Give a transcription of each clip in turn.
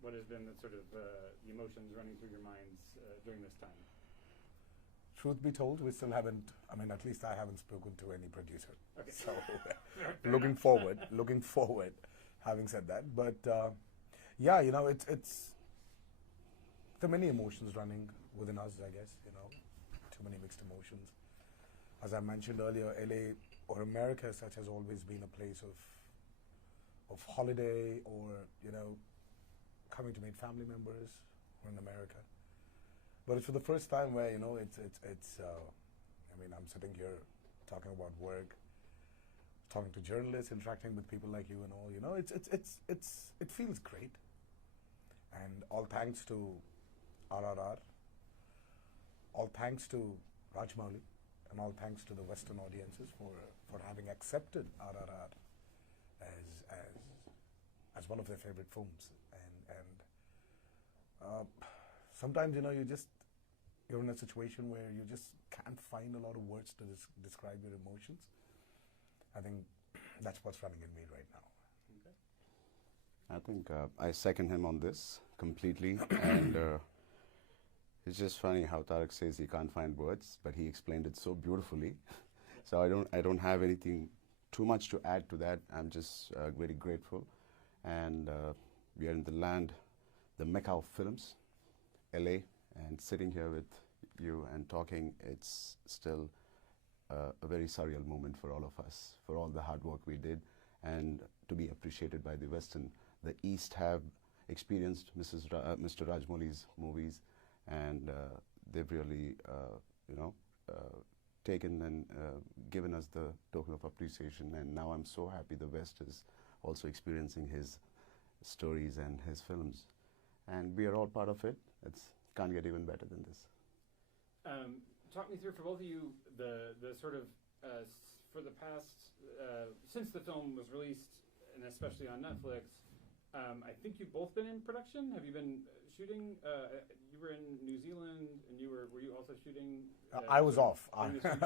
what has been the sort of the emotions running through your minds during this time? Truth be told, we still haven't, I mean, at least I haven't spoken to any producer. Okay. So, looking forward, having said that. But, yeah, you know, it's, there are many emotions running within us, I guess, you know, too many mixed emotions. As I mentioned earlier, LA or America as such has always been a place of holiday or, you know, coming to meet family members who are in America. But it's for the first time where, you know, it's I mean, I'm sitting here talking about work, talking to journalists, interacting with people like you and all, you know, it feels great. And all thanks to RRR, all thanks to Rajmouli, and all thanks to the Western audiences for having accepted RRR as one of their favorite films. And sometimes, you know, you're in a situation where you just can't find a lot of words to describe your emotions. I think that's what's running in me right now. Okay. I think I second him on this completely. And it's just funny how Tarak says he can't find words, but he explained it so beautifully. So I don't have anything too much to add to that. I'm just very grateful. And we are in the land, the Mecca of films, LA, and sitting here with you and talking, it's still a very surreal moment for all of us, for all the hard work we did, and to be appreciated by the Western. The East have experienced Mr. Rajmouli's movies, and they've really, you know, taken and given us the token of appreciation. And now I'm so happy the West is also experiencing his stories and his films. And we are all part of it. It can't get even better than this. Talk me through, for both of you, the sort of, for the past, since the film was released, and especially on Netflix, I think you've both been in production. Have you been shooting? You were in New Zealand, and were you also shooting? I was off. Okay.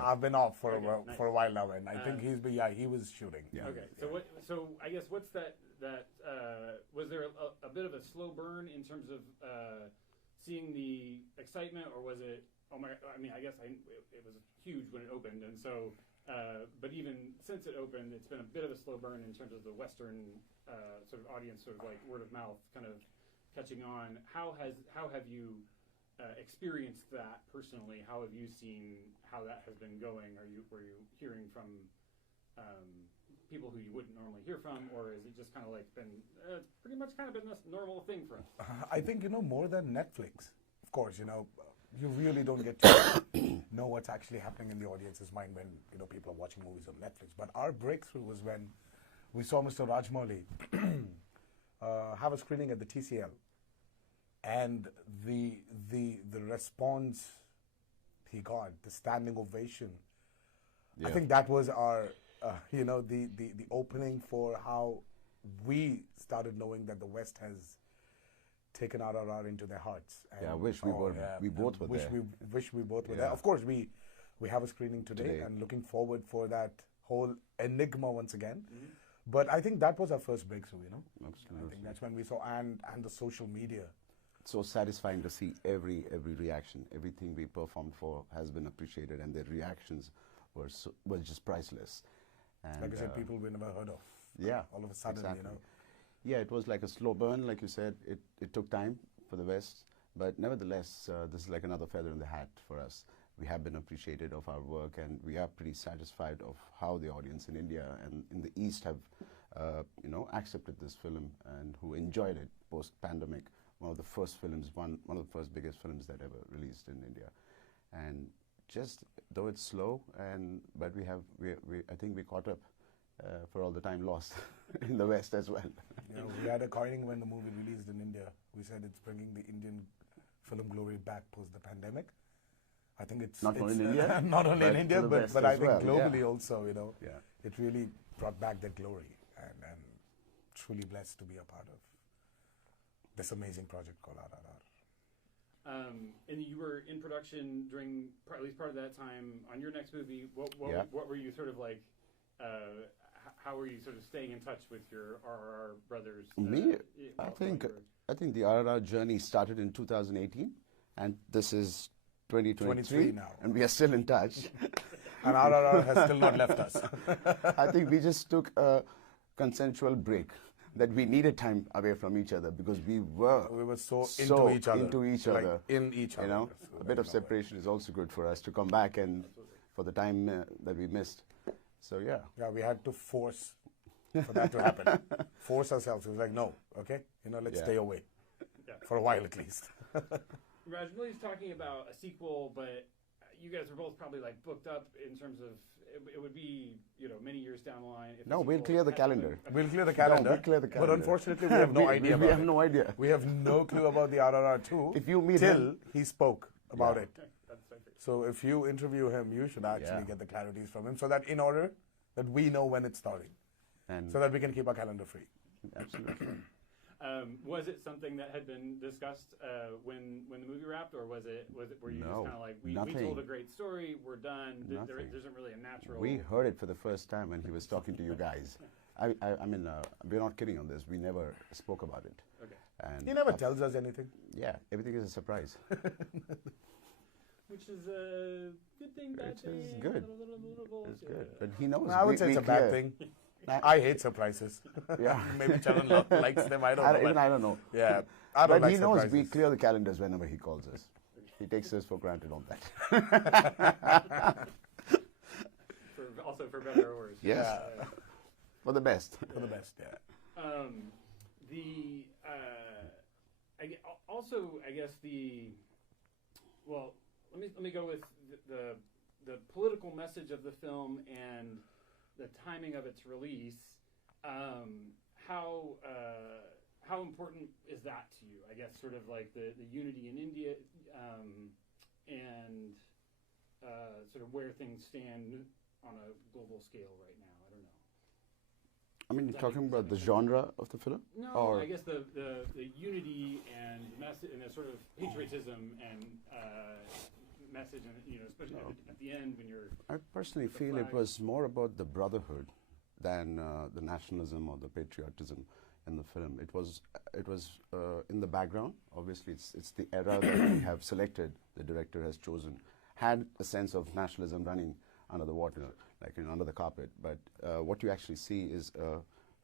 I've been off for nice. for a while now, and I think he was shooting. Yeah. Okay, so so I guess what's that was there a bit of a slow burn in terms of seeing the excitement, or was it? Oh my! I mean, I guess it was huge when it opened, and so. But even since it opened, it's been a bit of a slow burn in terms of the Western sort of audience, sort of like word of mouth, kind of catching on. How have you experienced that personally? How have you seen how that has been going? Were you hearing from people who you wouldn't normally hear from, or is it just kind of like been pretty much kind of been this normal thing for us? I think, you know, more than Netflix, of course, you know, you really don't get to know what's actually happening in the audience's mind when, you know, people are watching movies on Netflix. But our breakthrough was when we saw Mr. Rajmouli have a screening at the TCL, and the response he got, the standing ovation. Yeah. I think that was our, you know, the opening for how we started knowing that the West has taken RRR into their hearts. And yeah, I wish we both were there. Wish we both were there. Of course, we have a screening today and looking forward for that whole enigma once again. Mm-hmm. But I think that was our first breakthrough, you know. Absolutely. I think that's when we saw, and the social media. It's so satisfying to see every reaction. Everything we performed for has been appreciated, and the reactions were just priceless. And like I said, people we never heard of. Yeah. All of a sudden, exactly. You know. Yeah, it was like a slow burn, like you said. It took time for the West, but nevertheless, this is like another feather in the hat for us. We have been appreciated of our work, and we are pretty satisfied of how the audience in India and in the East have, you know, accepted this film and who enjoyed it post-pandemic. One of the first films, one of the first biggest films that ever released in India, and just though it's slow, but I think we caught up. For all the time lost in the West as well. You know, we had a coining when the movie released in India. We said it's bringing the Indian film glory back post the pandemic. I think it's not only in India, not only in India, but I think globally also. You know, it really brought back that glory, and truly blessed to be a part of this amazing project called RRR. And you were in production during at least part of that time on your next movie. What were you sort of like? How are you sort of staying in touch with your RRR brothers? Me? about I think the RRR journey started in 2018, and this is 2023 now. and we are still in touch. And RRR has still not left us. I think we just took a consensual break, that we needed time away from each other because we were so into each other. Like in each other. You know, So a bit of separation is also good for us to come back and for the time that we missed. So yeah. Yeah, we had to force for that to happen. Force ourselves. It was like, no, okay, let's stay away for a while at least. Rajmouli's talking about a sequel, but you guys are both probably like booked up in terms of it would be many years down the line. If no, we'll clear the calendar. We'll clear the calendar. We'll clear the calendar. But unfortunately, we have no idea. We have no idea. We have no clue about the RRR 2. If you meet till him, he spoke about it. That's perfect. So if you interview him, you should actually get the clarities from him, so that in order that we know when it's starting, and so that we can keep our calendar free. Absolutely. Was it something that had been discussed when the movie wrapped, or was it were you just No, kind of like we told a great story, we're done. There isn't really a natural. We heard it for the first time when he was talking to you guys. I mean, we're not kidding on this. We never spoke about it. Okay. And He never tells us anything. Yeah, everything is a surprise. Which is a good thing, bad thing. Which is good. Little It's good. But he knows. I would say it's a bad thing. I hate surprises. Yeah. Maybe Charan likes them. I don't know. Even I don't know. Yeah. I don't But like he knows surprises. we clear the calendars whenever he calls us. He takes us for granted on that. Also for better or worse. Yes. For the best. For the best, yeah. I guess let me go with the political message of the film and the timing of its release. How important is that to you? I guess sort of like the unity in India and sort of where things stand on a global scale right now. I don't know. I mean, you're talking about the genre of the film? No, or I guess the unity and the message and the sort of patriotism and message, and especially at the end when you're. I personally feel it was more about the brotherhood than the nationalism or the patriotism in the film. It was in the background. Obviously, it's the era that we have selected. The director has chosen had a sense of nationalism running under the water, like under the carpet. But what you actually see is a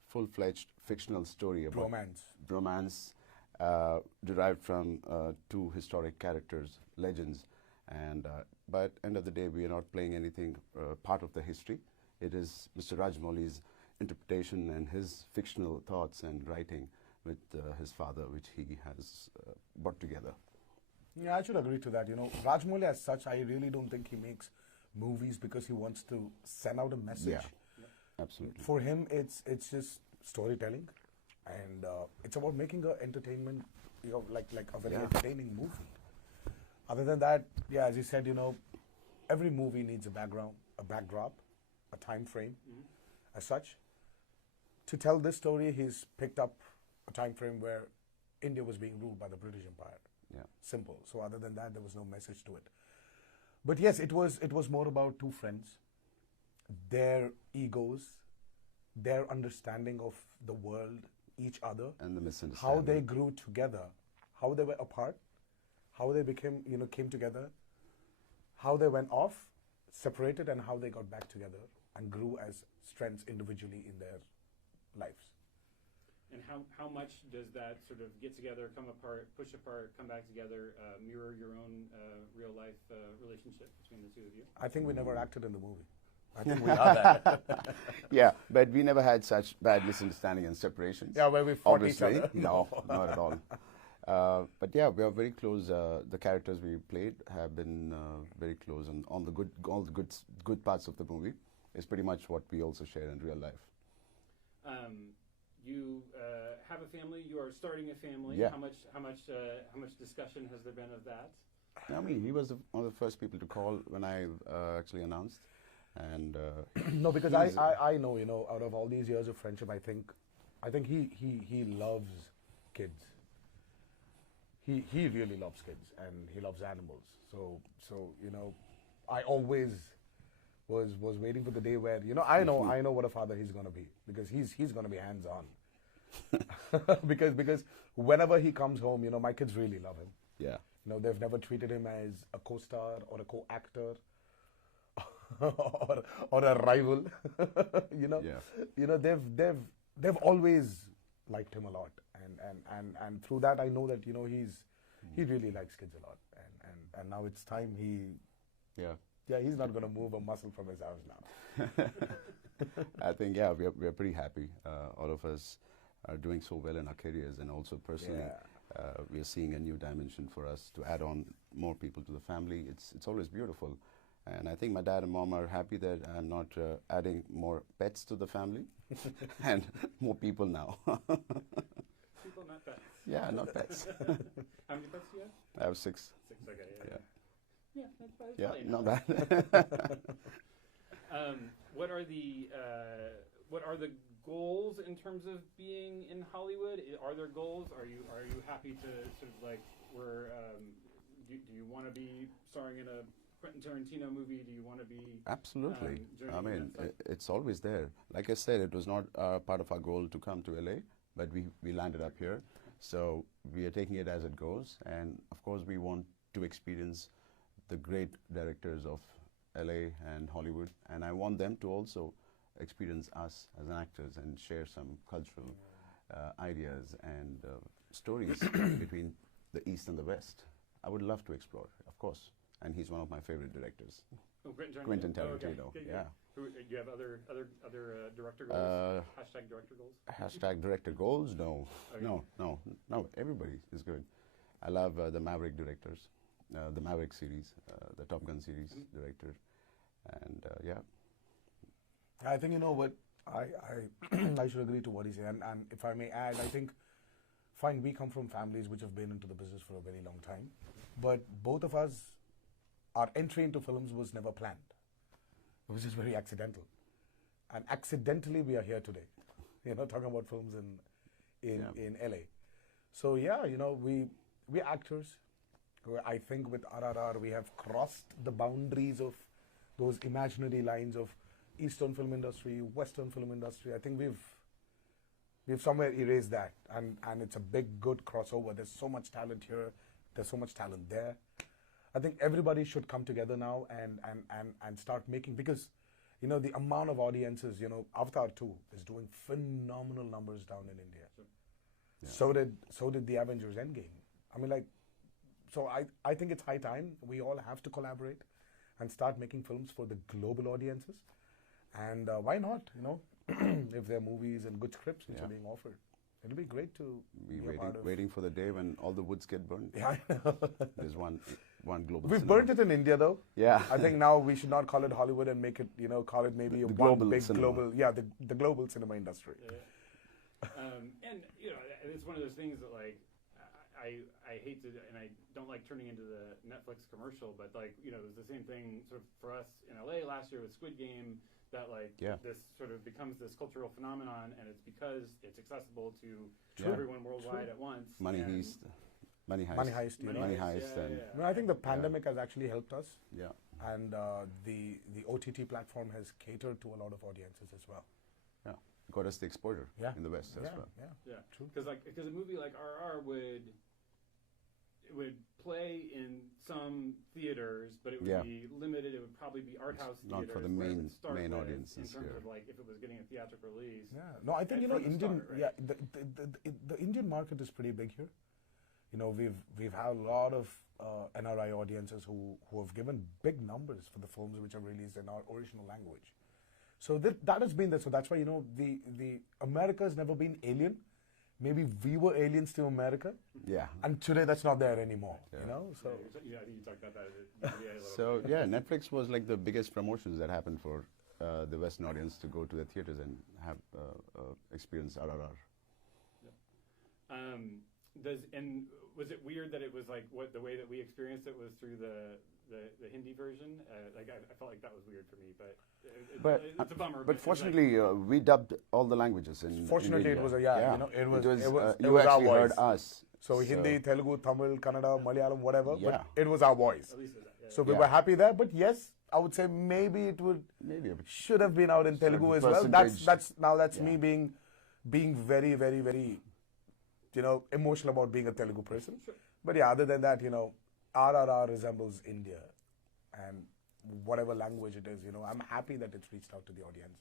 full-fledged fictional story about bromance derived from two historic characters, legends. And but end of the day, we are not playing anything part of the history. It is Mr. Rajmouli's interpretation and his fictional thoughts and writing with his father, which he has brought together. Yeah, I should agree to that. Rajmouli as such, I really don't think he makes movies because he wants to send out a message. Yeah, absolutely. For him, it's just storytelling, and it's about making a entertainment, like a very entertaining movie. Other than that, yeah, as you said, every movie needs a background, a backdrop, a time frame, as such. To tell this story, he's picked up a time frame where India was being ruled by the British Empire. Yeah. Simple. So other than that, there was no message to it. But yes, it was more about two friends, their egos, their understanding of the world, each other, and the misunderstanding. How they grew together, how they were apart, how they came together, how they went off, separated, and how they got back together and grew as strengths individually in their lives. And how much does that sort of get together, come apart, push apart, come back together, mirror your own real life relationship between the two of you? I think we never acted in the movie. I think we are that. Yeah, but we never had such bad misunderstanding and separations. Yeah, where we fought obviously. each other. No, not at all. But yeah, we are very close. The characters we played have been very close, and all the good parts of the movie is pretty much what we also share in real life. You have a family. You are starting a family. Yeah. How much discussion has there been of that? I mean, he was one of the first people to call when I actually announced, and no, because I know, out of all these years of friendship, I think he loves kids. He really loves kids, and he loves animals. So I always was waiting for the day where I know what a father he's going to be, because he's going to be hands on. because whenever he comes home, you know, my kids really love him. Yeah. You know, they've never treated him as a co-star or a co-actor or a rival. You know, they've always liked him a lot, and through that I know that, you know, he really likes kids a lot, and now it's time he's not going to move a muscle from his house now. I think we're pretty happy. All of us are doing so well in our careers, and also personally, we are seeing a new dimension for us to add on more people to the family. It's always beautiful, and I think my dad and mom are happy that I'm not adding more pets to the family, and more people now. People, not pets. Yeah, not pets. How many pets do you have? I have 6. 6. Okay. Yeah. Yeah, that's Yeah, probably not enough. bad. What are the goals in terms of being in Hollywood? Are there goals? Are you happy to sort of like do you want to be starring in a Quentin Tarantino movie? Do you want to be Absolutely. I journeying mean, that side? it's always there. Like I said, it was not part of our goal to come to LA, but we landed up here. So we are taking it as it goes. And of course, we want to experience the great directors of LA and Hollywood. And I want them to also experience us as actors and share some cultural ideas and stories between the East and the West. I would love to explore, of course. And he's one of my favorite directors. Oh, Quentin Tarantino. Oh, okay. Yeah. Do you have other director goals? Hashtag director goals? Hashtag director goals? No. Okay. No. Everybody is good. I love the Maverick directors, the Maverick series, the Top Gun series director. And I think, you know what, I should agree to what he said. And if I may add, I think, fine, we come from families which have been into the business for a very long time. But both of us, our entry into films was never planned. It was just very accidental. And accidentally we are here today, you know, talking about films in LA. So yeah, you know, we're actors. I think with RRR we have crossed the boundaries of those imaginary lines of Eastern film industry, Western film industry. I think we've somewhere erased that, and it's a big, good crossover. There's so much talent here. There's so much talent there. I think everybody should come together now and start making, because, you know, the amount of audiences, you know, Avatar 2 is doing phenomenal numbers down in India. Yeah. So did the Avengers Endgame. I mean, like, so I think it's high time we all have to collaborate and start making films for the global audiences. And why not, you know, if there are movies and good scripts which are being offered. It'll be great to be waiting for the day when all the woods get burned. Yeah, I know. There's one global We've cinema. burnt it in India, though. Yeah. I think now we should not call it Hollywood and make it, you know, call it maybe The one global big cinema. global, the global cinema industry. Yeah. And, you know, it's one of those things that, like, I hate to, and I don't like turning into the Netflix commercial, but, like, you know, it was the same thing sort of for us in LA last year with Squid Game, that, like, this sort of becomes this cultural phenomenon, and it's because it's accessible to everyone worldwide at once. Money Heist. Money Heist. And I think the pandemic has actually helped us. Yeah. And the OTT platform has catered to a lot of audiences as well. Yeah. Got us the exposure in the West as well. Yeah. True. Because a movie like RRR would play in some theaters, but it would be limited. It would probably be art house theaters. Not for the main audiences in terms here. of, like, if it was getting a theatrical release. Yeah. No, I think, you know, Indian. Start, right? Yeah. The Indian market is pretty big here. You know, we've had a lot of NRI audiences who have given big numbers for the films which are released in our original language. So that has been there. So that's why, you know, the America has never been alien. Maybe we were aliens to America. Yeah. And today that's not there anymore. You know. So yeah, I think you talked about that. So yeah, Netflix was like the biggest promotions that happened for the Western audience to go to the theaters and have experience RRR. And was it weird that it was like the way that we experienced it was through the Hindi version? Like I felt like that was weird for me, but it's a bummer. But fortunately, we dubbed all the languages in. Fortunately, in it was you know, it was you our actually voice. heard us. So Hindi, Telugu, Tamil, Kannada, Malayalam, whatever. Yeah. But it was our voice. At least it was that. So we were happy there. But yes, I would say maybe it should have been out in Telugu as well. That's me being being very, very, very, emotional about being a Telugu person. Sure. But yeah, other than that, RRR resembles India, and whatever language it is, I'm happy that it's reached out to the audiences.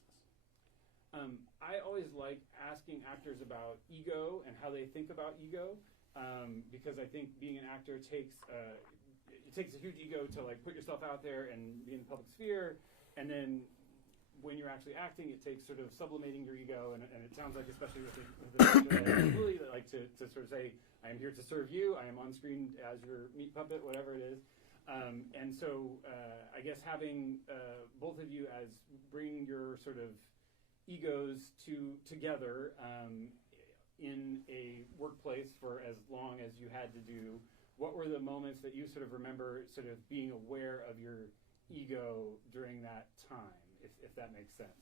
I always like asking actors about ego and how they think about ego, because I think being an actor takes it takes a huge ego to like put yourself out there and be in the public sphere, and then when you're actually acting, it takes sort of sublimating your ego, and it sounds like, especially with the really like to sort of say, I am here to serve you, I am on screen as your meat puppet, whatever it is. And so I guess having both of you as bringing your sort of egos together in a workplace for as long as you had to do, what were the moments that you sort of remember sort of being aware of your ego during that time, if that makes sense?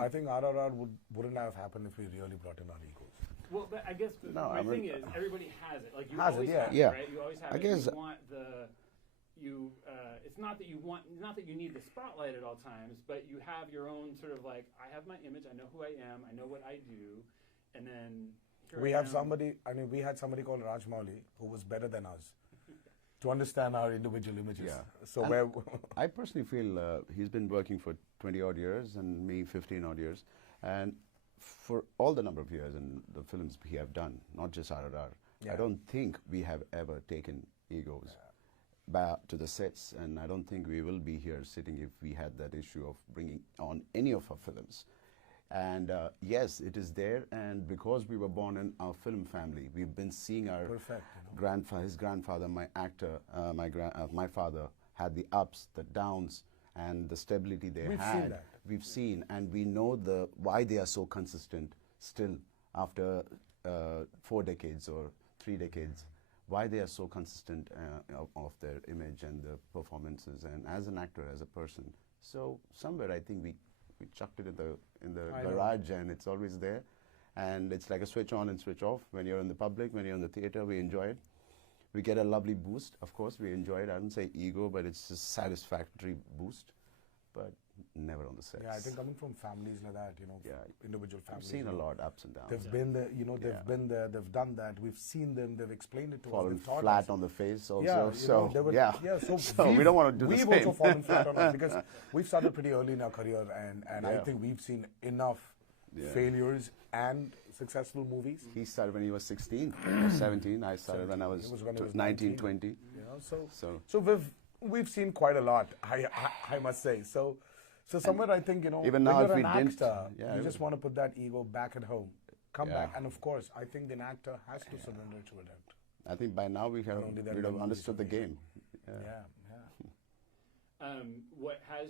I think RRR wouldn't have happened if we really brought in our egos. Well, but I guess my thing is, everybody has it. Like you has always it, yeah. have Yeah. it, right? You always have I it. guess- You want it's not that you need the spotlight at all times, but you have your own sort of like, I have my image, I know who I am, I know what I do, and then here We I have am. somebody, we had somebody called Rajmouli who was better than us to understand our individual images. Yeah. So And where I personally feel he's been working for 20 odd years and me 15 odd years, and for all the number of years in the films we have done, not just RRR, Yeah. I don't think we have ever taken egos back to the sets, and I don't think we will be here sitting if we had that issue of bringing on any of our films. And yes, it is there, and because we were born in our film family, we've been seeing our perfect. his grandfather, my actor, my father had the ups, the downs, and the stability they We've had. seen that. We've seen, and we know why they are so consistent still after 4 decades or 3 decades. Why they are so consistent of their image and the performances, and as an actor, as a person. So somewhere I think we chucked it in the I know. garage, and it's always there. And it's like a switch on and switch off. When you're in the public, when you're in the theater, we enjoy it. We get a lovely boost, of course, we enjoy it. I don't say ego, but it's a satisfactory boost, but never on the sets. Yeah, I think coming from families like that, Yeah. individual I've families. seen a lot ups and downs. They've been there, they've Yeah. been there, they've done that. We've seen them, they've explained it to us. Fallen They've taught flat us. on the face also. Yeah, so they were, yeah. So, So we don't want to do the We've same. also fallen flat on it because we've started pretty early in our career, and I Yeah. think we've seen enough Yeah. failures and successful movies. He started when he was 16 or 17. I started when I was, It was when he was 19, 19. 20. So we've seen quite a lot. I must say. So somewhere I think even when now you're if we an didn't- actor, yeah, you it just would- want to put that ego back at home, come Yeah. back, and of course I think an actor has to surrender to it. I think by now we have only then we'd have movies understood the will be- game. Yeah. What has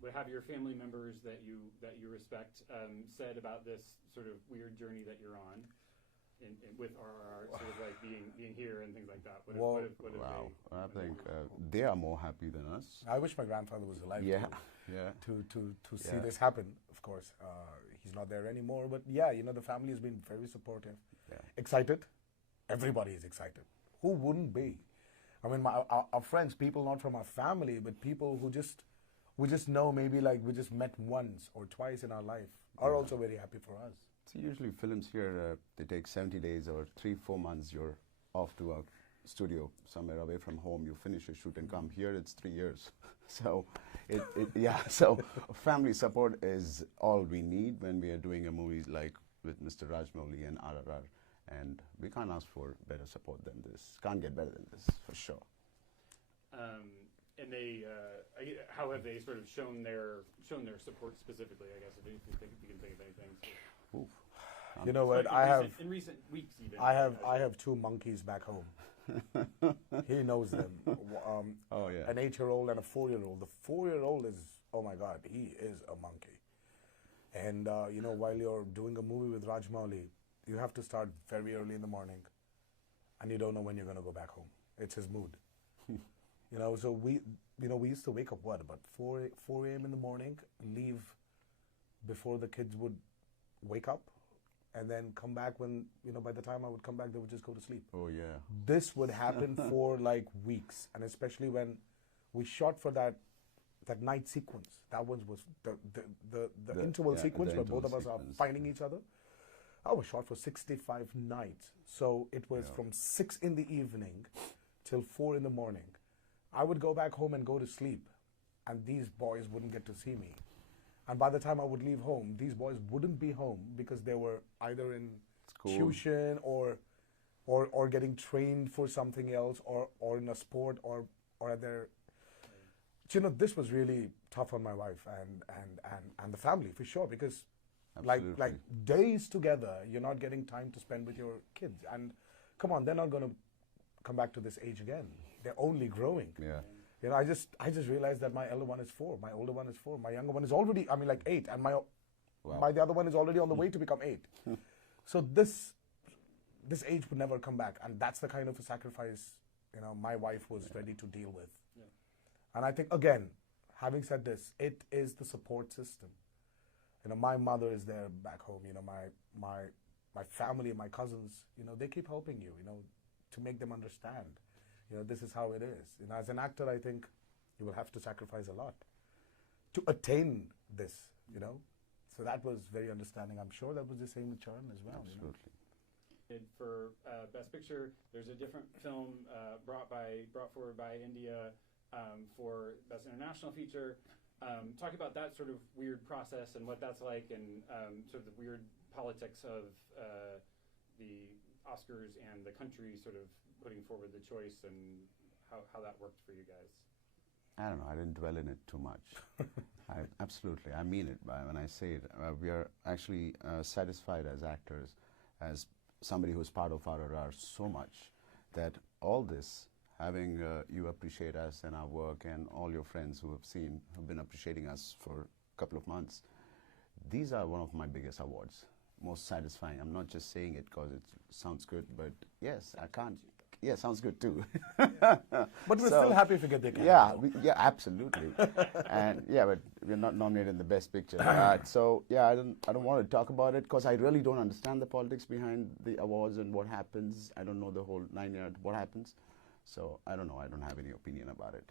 what have your family members that you respect said about this sort of weird journey that you're on with RRR, sort of like being here and things like that? What have Wow, they, I think they are more happy than us. I wish my grandfather was alive. Yeah, yeah. To see Yeah. this happen. Of course, he's not there anymore. But yeah, the family has been very supportive. Yeah. Excited. Everybody is excited. Who wouldn't be? I mean, our friends, people not from our family, but people who we just know, maybe like we just met once or twice in our life, are also very happy for us. So usually films here, they take 70 days or 3-4 months. You're off to a studio somewhere away from home. You finish your shoot and come here. It's 3 years. So So family support is all we need when we are doing a movie like with Mr. Rajmouli and RRR. And we can't ask for better support than this. Can't get better than this, for sure. And they, how have they sort of shown their support specifically? I guess if you can think of anything. Oof. You know what? In recent weeks even. I have 2 monkeys back home. He knows them. Oh, yeah. An 8-year-old and a 4-year-old. The 4-year-old is, oh my God, he is a monkey. And while you're doing a movie with Rajmouli, you have to start very early in the morning, and you don't know when you're going to go back home. It's his mood. So we used to wake up about 4 a.m. in the morning, leave before the kids would wake up, and then come back when, by the time I would come back, they would just go to sleep. Oh, yeah. This would happen for like weeks, and especially when we shot for that that night sequence. That one was the interval yeah, sequence the where both interval of us are sequence, finding each other. I was shot for 65 nights. So it was Yeah. from 6 in the evening till 4 in the morning. I would go back home and go to sleep, and these boys wouldn't get to see me. And by the time I would leave home, these boys wouldn't be home because they were either in School. tuition or getting trained for something else or in a sport or at their. You know, this was really tough on my wife and the family for sure, because like Absolutely. days together, you're not getting time to spend with your kids. And come on, they're not going to come back to this age again. They're only growing. Yeah. You know, I just realized that my elder one is 4, my older one is 4, my younger one is already, I mean, like 8, and Wow. the other one is already on the way to become 8. So this age would never come back, and that's the kind of a sacrifice, you know, my wife was ready to deal with. Yeah. And I think, again, having said this, it is the support system. You know, my mother is there back home. You know, my family, my cousins, you know, they keep helping you, you know, to make them understand. You know, this is how it is. You know, as an actor, I think you will have to sacrifice a lot to attain this, you know. So that was very understanding. I'm sure that was the same with Charan as well. You know? Absolutely. For Best Picture, there's a different film brought forward by India for Best International Feature. Talk about that sort of weird process and what that's like, and sort of the weird politics of the Oscars and the country sort of putting forward the choice, and how that worked for you guys. I don't know. I didn't dwell in it too much. Absolutely. I mean it when I say it. We are actually satisfied as actors, as somebody who's part of RRR so much, that all this, having you appreciate us and our work, and all your friends who have been appreciating us for a couple of months, these are one of my biggest awards, most satisfying. I'm not just saying it because it sounds good, but yes, I can't. Yeah, sounds good too. But we're still happy if we get the camera. Yeah, absolutely. And yeah, but we're not nominated in the Best Picture. So yeah, I don't want to talk about it because I really don't understand the politics behind the awards and what happens. I don't know the whole 9 yards what happens. So I don't know. I don't have any opinion about it.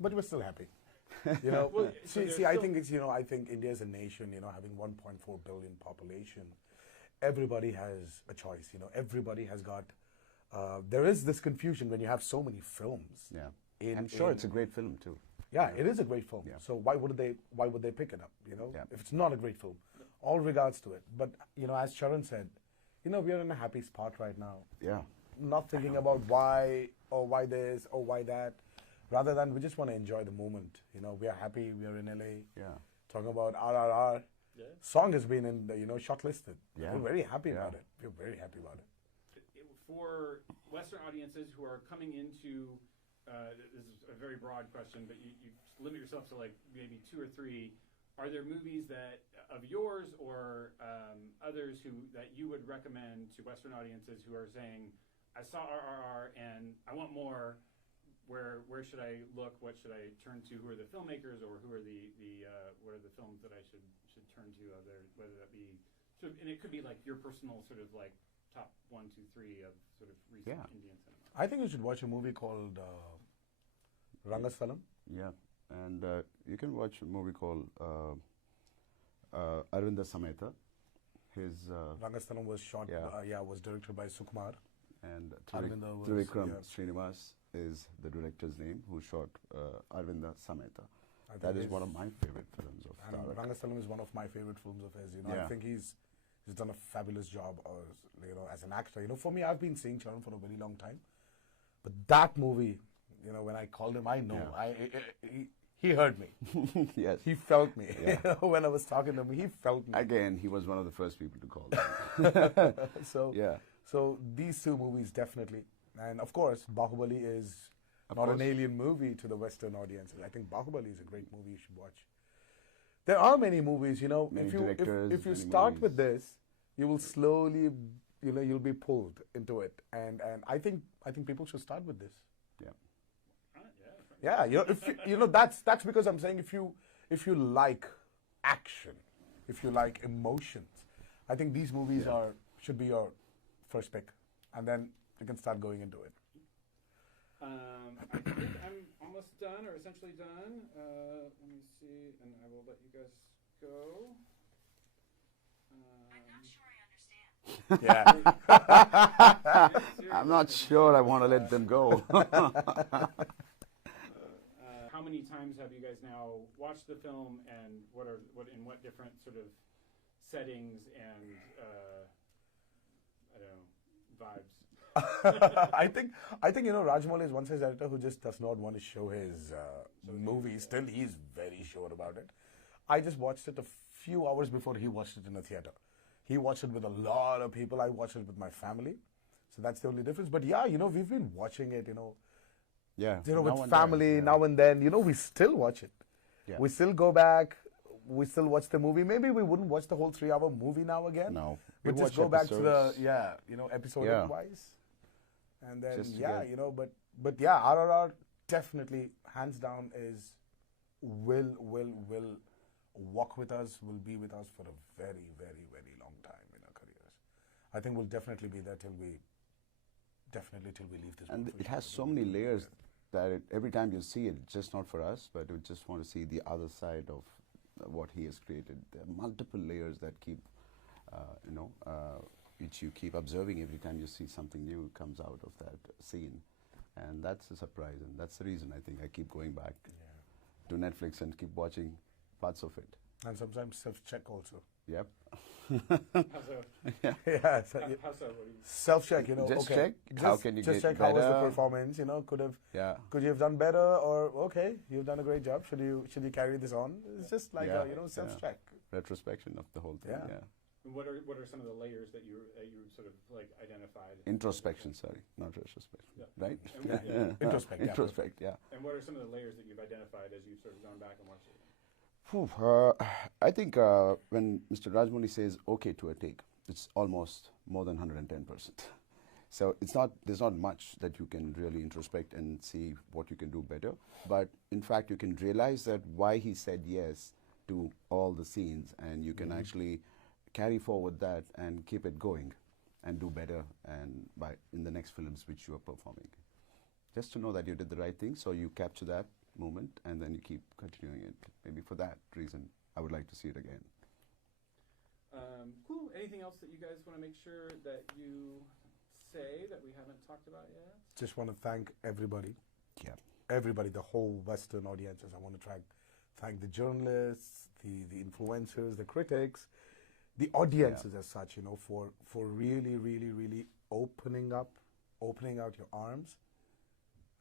But we're still happy. You know, Well, so see, there's I still- think it's, you know, I think India is a nation, you know, having 1.4 billion population. Everybody has a choice, you know, everybody has got, there is this confusion when you have so many films. Yeah. I'm sure it's a great film too. Yeah, it is a great film. Yeah. So why would they pick it up, you know, Yeah. if it's not a great film? All regards to it. But, you know, as Charan said, you know, we are in a happy spot right now. Yeah. Not thinking about why this or why that. Rather than we just want to enjoy the moment. You know, we are happy, we are in LA. Yeah. Talking about RRR. Yeah. Song has been in the, you know, shortlisted. Yeah. We're very happy Yeah. about it. We're very happy about it. For Western audiences who are coming into, this is a very broad question, but you limit yourself to like maybe 2 or 3. Are there movies that of yours or others that you would recommend to Western audiences who are saying, I saw RRR and I want more? Where should I look? What should I turn to? Who are the filmmakers, or who are what are the films that I should turn to? Whether that be sort of, and it could be like your personal sort of like top 1, 2, 3 of sort of recent Yeah. Indian cinema. I think you should watch a movie called Rangasthalam. Yeah. And you can watch a movie called Arvinda Sameta. His Rangasthalam was shot, Yeah. was directed by Sukumar. and Arvinda was, Trivikram yeah. Srinivas is the director's name, who shot Arvinda Sameta. I think That is he's- one of my favorite films of And Tarak. Rangasthalam is one of my favorite films of his. You know, I Yeah. think he's done a fabulous job, you know, as an actor. You know, for me, I've been seeing Charan for a very long time, but that movie, you know, when I called him, I know, Yeah. he heard me. Yes. He felt me. Yeah. You know, when I was talking to him, he felt me. Again, he was one of the first people to call them. So, Yeah. so these two movies definitely, and of course, Bahubali is Of not course. an alien movie to the Western audiences. I think Bahubali is a great movie you should watch. There are many movies, you know. Many if you directors, if you many start movies. with this, you will slowly, you know, you'll be pulled into it. And I think people should start with this. Yeah. Yeah, you know, if you know, that's because I'm saying if you like action, if you like emotions, I think these movies should be your first pick, and then you can start going into it. I think I'm almost almost done, or essentially done. Let me see, and I will let you guys go. I'm not sure I understand. Yeah. I'm not sure I want to let them go. How many times have you guys now watched the film, and what in what different sort of settings and I don't know, vibes? I think Rajamouli is one such director who just does not want to show his movies. Still, he's very sure about it. I just watched it a few hours before he watched it in a theater. He watched it with a lot of people. I watched it with my family, so that's the only difference. But yeah, we've been watching it. Yeah. With family now and then. We still watch it. Yeah. We still go back. We still watch the movie. Maybe we wouldn't watch the whole 3-hour movie now again. No. We We just watch go back to the episodes. episode Yeah. wise, and then Just to but yeah, RRR definitely hands down will walk with us. Will be with us for a very very very long time in our careers. I think we'll definitely be there till we leave this. And world for it sure. has so many layers that every time you see it, it's just not for us, but we just want to see the other side of what he has created. There are multiple layers that keep, which you keep observing every time you see something new comes out of that scene. And that's a surprise, and that's the reason I think I keep going back to Netflix and keep watching parts of it. And sometimes self-check also. Yep. How so? Yeah. So, How so? What do you? self-check, Just okay. check. How can you just get check how was the better? performance, Yeah. could you have done better, or okay, you've done a great job, should you carry this on? It's just like Yeah. self-check. Retrospection of the whole thing. Yeah. Yeah. And what are some of the layers that you sort of like identified? Introspection, sorry, not retrospection. Yeah. Right? Yeah. Introspect, yeah. Introspect, yeah. And what are some of the layers that you've identified as you've sort of gone back and watched it? I think when Mr. Rajmouli says okay to a take, it's almost more than 110%. So there's not much that you can really introspect and see what you can do better. But in fact, you can realize that why he said yes to all the scenes, and you can actually carry forward that and keep it going and do better and in the next films which you are performing. Just to know that you did the right thing, so you capture that moment and then you keep continuing it. Maybe for that reason, I would like to see it again. Cool. Anything else that you guys want to make sure that you say that we haven't talked about yet? Just want to thank everybody. Yeah. Everybody, the whole Western audiences. I want to thank the journalists, the influencers, the critics, the audiences as such, for really, really, really opening out your arms,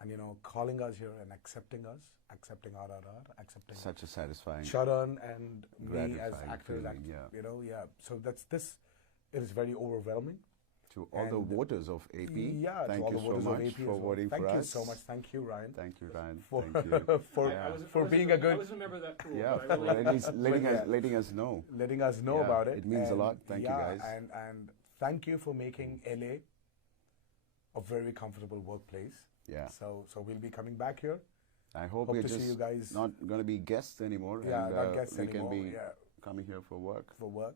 and calling us here and accepting RRR, accepting Such a satisfying, Charan and me as gratifying actors. feeling, So it is very overwhelming. to all the voters of AP, Yeah, thank to all you the so voters of much AP for as well. voting Thank for you us. so much. Thank you, Ryan. Thank you, Ryan. For Thank you. for I wasn't- for I being wasn't- a good I wasn't a member of that pool. Yeah, but I for really- at least Yeah. letting us know. letting us know Yeah, about it. it means a And lot. Thank you, guys. And thank you for making LA a very comfortable workplace. Yeah. So we'll be coming back here. I hope Hope we're to see just you guys. not going to be guests anymore. Yeah, and not guests we anymore. can be Yeah, coming here for work. for work.